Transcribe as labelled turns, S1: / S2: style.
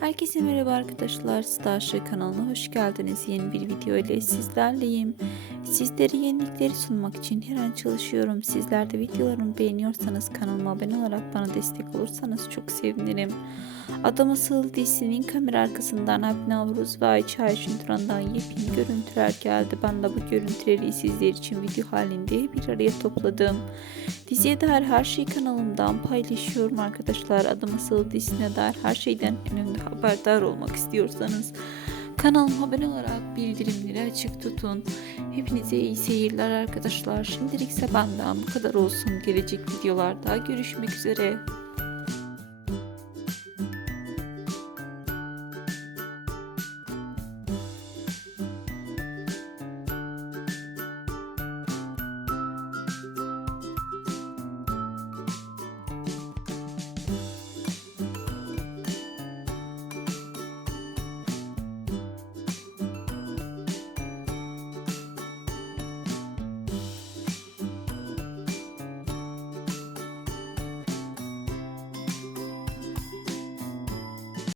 S1: Herkese merhaba arkadaşlar. Starship kanalına hoş geldiniz. Yeni bir video ile sizlerleyim. Sizlere yenilikleri sunmak için her an çalışıyorum. Sizler de videolarımı beğeniyorsanız kanalıma abone olarak bana destek olursanız çok sevinirim. Adam Asıl dizisinin kamera arkasından Alp Navruz ve Ayça Ayşin Turan'dan yepyeni görüntüler geldi. Ben de bu görüntüleri sizler için video halinde bir araya topladım. Diziye dair her şeyi kanalımdan paylaşıyorum arkadaşlar. Adam Asıl dizisine dair her şeyden en önde haberdar olmak istiyorsanız kanalıma abone olarak bildirimleri açık tutun. Hepinize iyi seyirler arkadaşlar. Şimdilik ise benden bu kadar olsun. Gelecek videolarda görüşmek üzere.